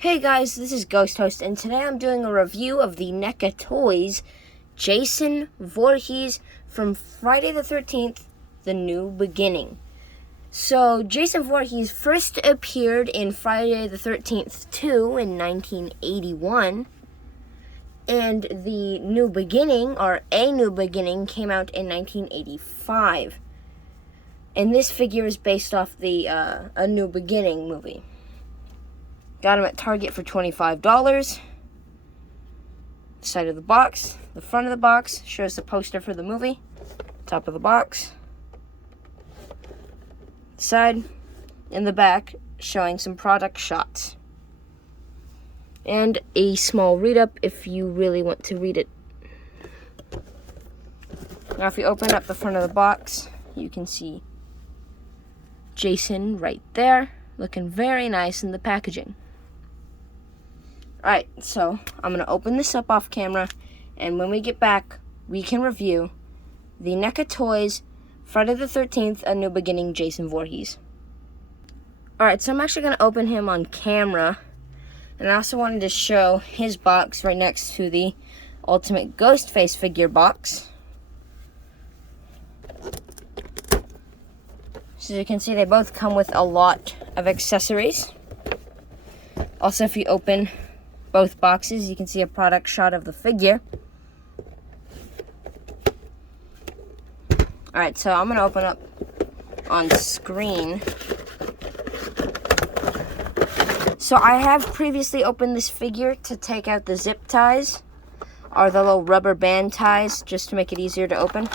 Hey guys, this is Ghost Host, and today I'm doing a review of the Neca Toys Jason Voorhees from Friday the 13th, The New Beginning. So, Jason Voorhees first appeared in Friday the 13th 2 in 1981, and The New Beginning, or A New Beginning, came out in 1985. And this figure is based off the A New Beginning movie. Got him at Target for $25. Side of the box. The front of the box shows the poster for the movie. Top of the box. Side and the back showing some product shots. And a small read-up if you really want to read it. Now if you open up the front of the box, you can see Jason right there, looking very nice in the packaging. Alright, so I'm going to open this up off camera, and when we get back, we can review the Neca Toys Friday the 13th, A New Beginning Jason Voorhees. Alright, so I'm actually going to open him on camera, and I also wanted to show his box right next to the Ultimate Ghostface figure box. So as you can see, they both come with a lot of accessories. Also, if you open both boxes, you can see a product shot of the figure. Alright, so I'm going to open up on screen. So I have previously opened this figure to take out the zip ties, or the little rubber band ties, just to make it easier to open.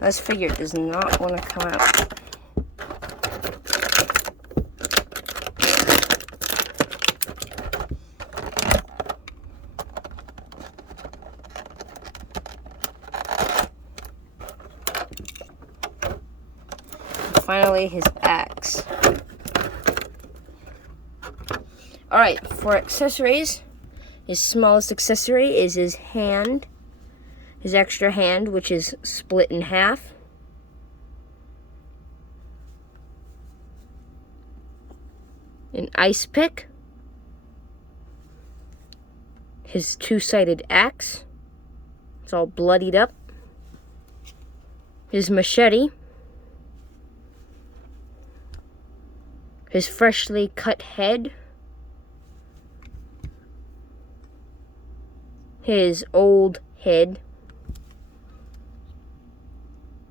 This figure does not want to come out. Finally, his axe. Alright, for accessories, his smallest accessory is his hand. His extra hand, which is split in half. An ice pick. His two-sided axe. It's all bloodied up. His machete. His freshly cut head. His old head.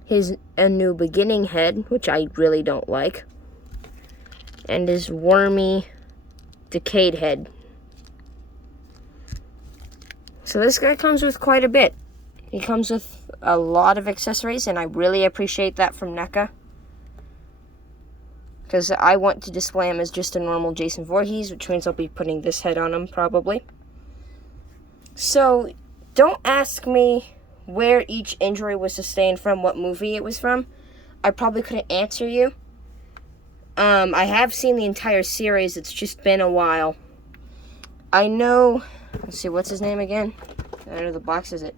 His A New Beginning head, which I really don't like. And his wormy, decayed head. So this guy comes with quite a bit. He comes with a lot of accessories, and I really appreciate that from Neca. Because I want to display him as just a normal Jason Voorhees, which means I'll be putting this head on him, probably. So, don't ask me where each injury was sustained from, what movie it was from. I probably couldn't answer you. I have seen the entire series. It's just been a while. I know, let's see, what's his name again? I don't know the box, is it?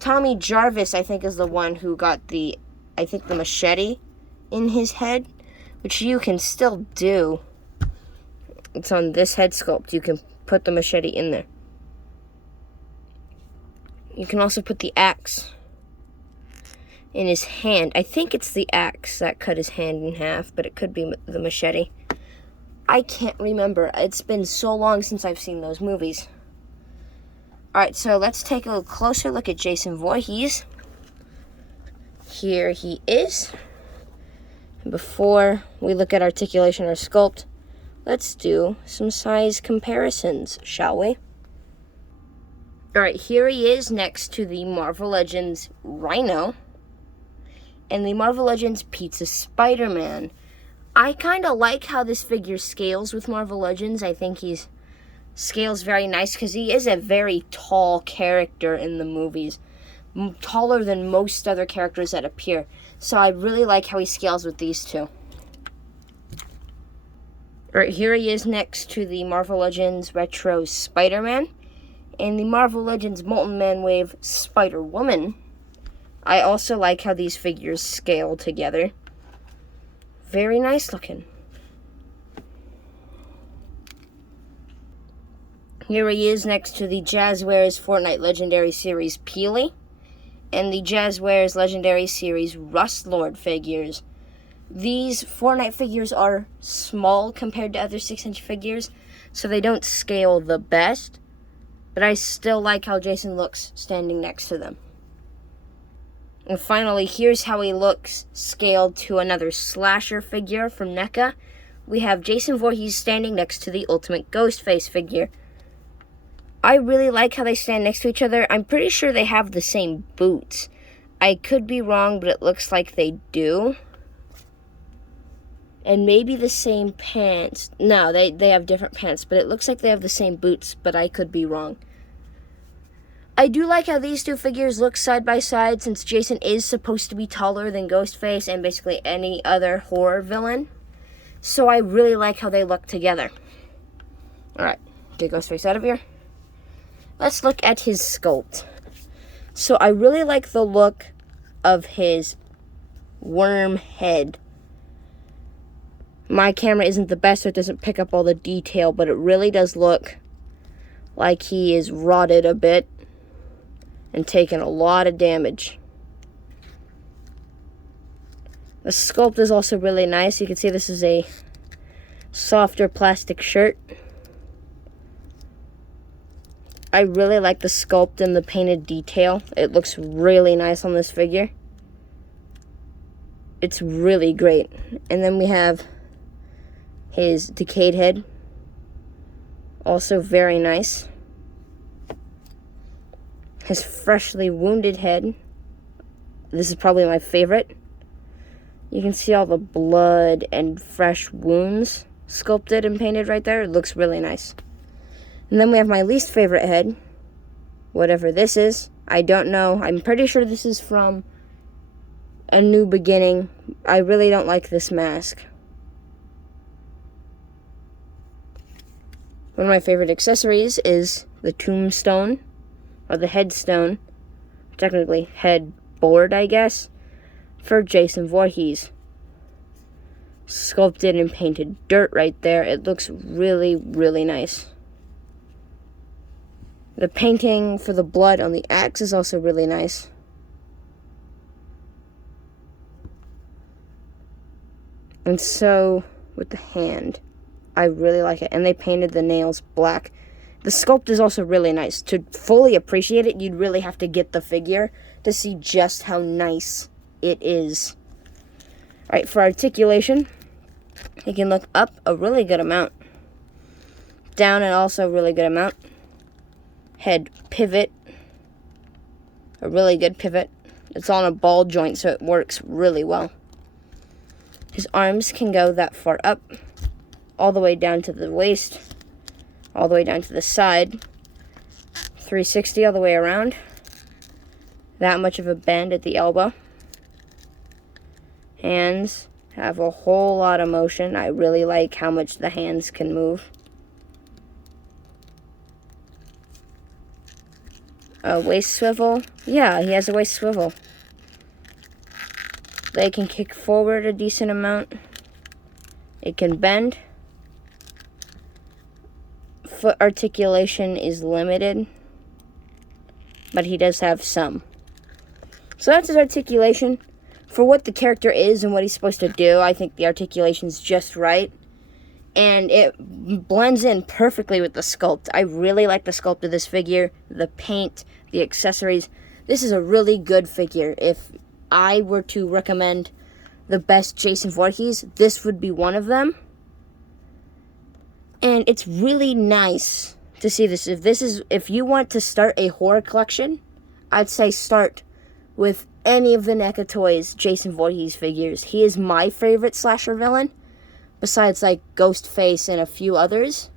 Tommy Jarvis, I think, is the one who got the machete in his head, which you can still do. It's on this head sculpt. You can put the machete in there. You can also put the axe in his hand. I think it's the axe that cut his hand in half, but it could be the machete. I can't remember. It's been so long since I've seen those movies. Alright, so let's take a closer look at Jason Voorhees. Here he is. Before we look at articulation or sculpt, let's do some size comparisons, shall we? Alright, here he is next to the Marvel Legends Rhino and the Marvel Legends Pizza Spider-Man. I kind of like how this figure scales with Marvel Legends. I think he scales very nice because he is a very tall character in the movies. Taller than most other characters that appear. So I really like how he scales with these two. Alright, here he is next to the Marvel Legends Retro Spider-Man and the Marvel Legends Molten Man Wave Spider-Woman. I also like how these figures scale together. Very nice looking. Here he is next to the Jazzwares Fortnite Legendary Series Peely and the Jazzwares Legendary Series Rust Lord figures. These Fortnite figures are small compared to other 6-inch figures, so they don't scale the best, but I still like how Jason looks standing next to them. And finally, here's how he looks scaled to another slasher figure from Neca. We have Jason Voorhees standing next to the Ultimate Ghostface figure. I really like how they stand next to each other. I'm pretty sure they have the same boots. I could be wrong, but it looks like they do. And maybe the same pants. No, they have different pants, but it looks like they have the same boots, but I could be wrong. I do like how these two figures look side by side, since Jason is supposed to be taller than Ghostface and basically any other horror villain. So I really like how they look together. Alright, get Ghostface out of here. Let's look at his sculpt. So I really like the look of his worm head. My camera isn't the best, so it doesn't pick up all the detail, but it really does look like he is rotted a bit and taken a lot of damage. The sculpt is also really nice. You can see this is a softer plastic shirt. I really like the sculpt and the painted detail. It looks really nice on this figure. It's really great. And then we have his decayed head. Also very nice. His freshly wounded head. This is probably my favorite. You can see all the blood and fresh wounds sculpted and painted right there. It looks really nice. And then we have my least favorite head, whatever this is. I don't know. I'm pretty sure this is from A New Beginning. I really don't like this mask. One of my favorite accessories is the tombstone, or the headstone, technically headboard, I guess, for Jason Voorhees. Sculpted and painted dirt right there. It looks really, really nice. The painting for the blood on the axe is also really nice. And so, with the hand, I really like it. And they painted the nails black. The sculpt is also really nice. To fully appreciate it, you'd really have to get the figure to see just how nice it is. Alright, for articulation, it can look up a really good amount. Down and also a really good amount. Head pivot, a really good pivot. It's on a ball joint, so it works really well. His arms can go that far up, all the way down to the waist, all the way down to the side, 360 all the way around. That much of a bend at the elbow. Hands have a whole lot of motion. I really like how much the hands can move. A waist swivel. Yeah, he has a waist swivel. They can kick forward a decent amount. It can bend. Foot articulation is limited, but he does have some. So that's his articulation. For what the character is and what he's supposed to do, I think the articulation's just right. And it blends in perfectly with the sculpt. I really like the sculpt of this figure, the paint, the accessories. This is a really good figure. If I were to recommend the best Jason Voorhees, this would be one of them. And it's really nice to see this. If you want to start a horror collection, I'd say start with any of the Neca Toys Jason Voorhees figures. He is my favorite slasher villain, besides like Ghostface and a few others.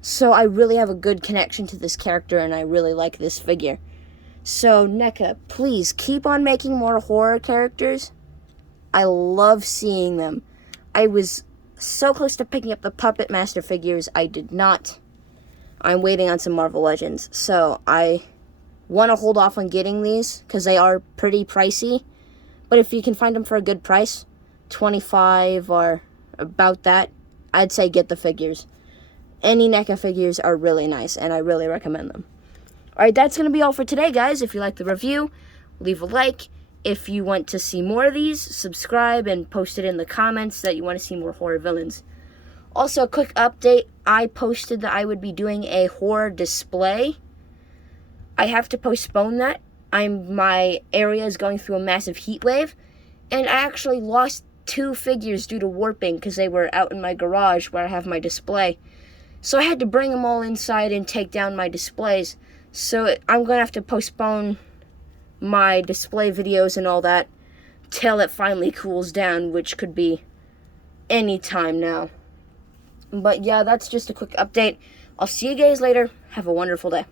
So I really have a good connection to this character, and I really like this figure. So Neca, please keep on making more horror characters. I love seeing them. I was so close to picking up the Puppet Master figures. I did not. I'm waiting on some Marvel Legends. So I want to hold off on getting these because they are pretty pricey. But if you can find them for a good price, 25 or about that, I'd say get the figures. Any NECA figures are really nice, and I really recommend them. Alright, that's going to be all for today, guys. If you like the review, leave a like. If you want to see more of these, subscribe and post it in the comments that you want to see more horror villains. Also, a quick update. I posted that I would be doing a horror display. I have to postpone that. My area is going through a massive heat wave, and I actually lost 2 figures due to warping because they were out in my garage where I have my display. So I had to bring them all inside and take down my displays. So I'm going to have to postpone my display videos and all that till it finally cools down, which could be any time now. But yeah, that's just a quick update. I'll see you guys later. Have a wonderful day.